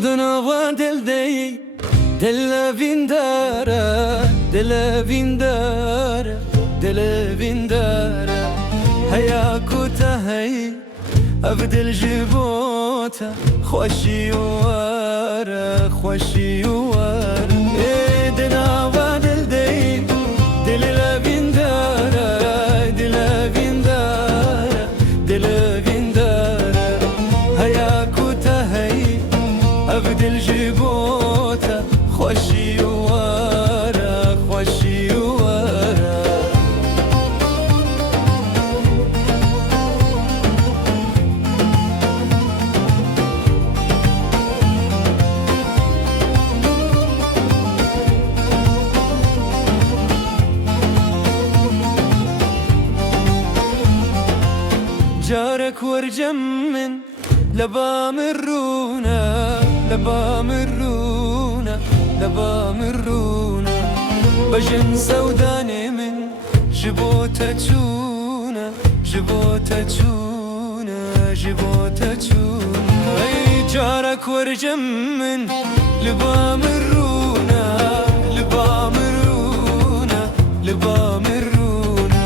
دنوا دل دی دل وینداره دل وینداره دل وینداره هيا كوتا هي أبدل جبوتا خوشي وارا خوشي وارا دنا وادل دي دل وینداره دل وینداره دل وینداره هيا كوتا هي أبدل جبوتا خوشي وارا خوشي وارا جارك ورجم من لبا مرونا لبا مرونا لبا مرونا بجن سوداني من جبوتا تشونا جبوتا تشونا جبوتا تشونا اي جارك ورجم من لبا مرونا لبا مرونا لبا مرونا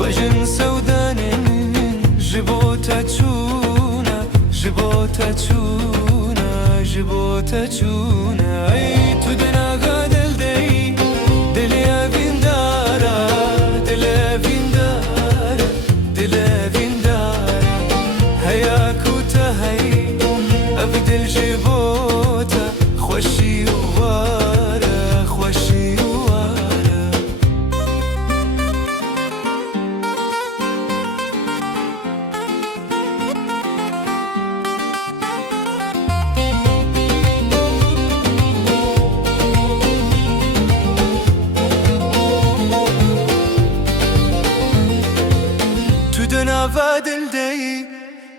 بجن سوداني من جبوتا تشونا جبوتا تشونا جبوتا تشونا اي تدنا غادل دي دليا فيندارا دليا فيندارا دليا فيندارا هيا كوتا هي ابدل جبوتا خوشي وارا خوشي وارا تدنا فادل دي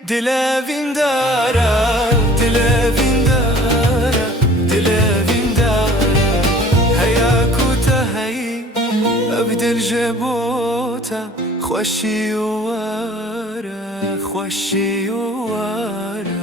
دلا فيندارا دلا فيندارا دلا فيندارا هيا كوتا هي ابدل جبوتا خوشي وارا خوشي وارا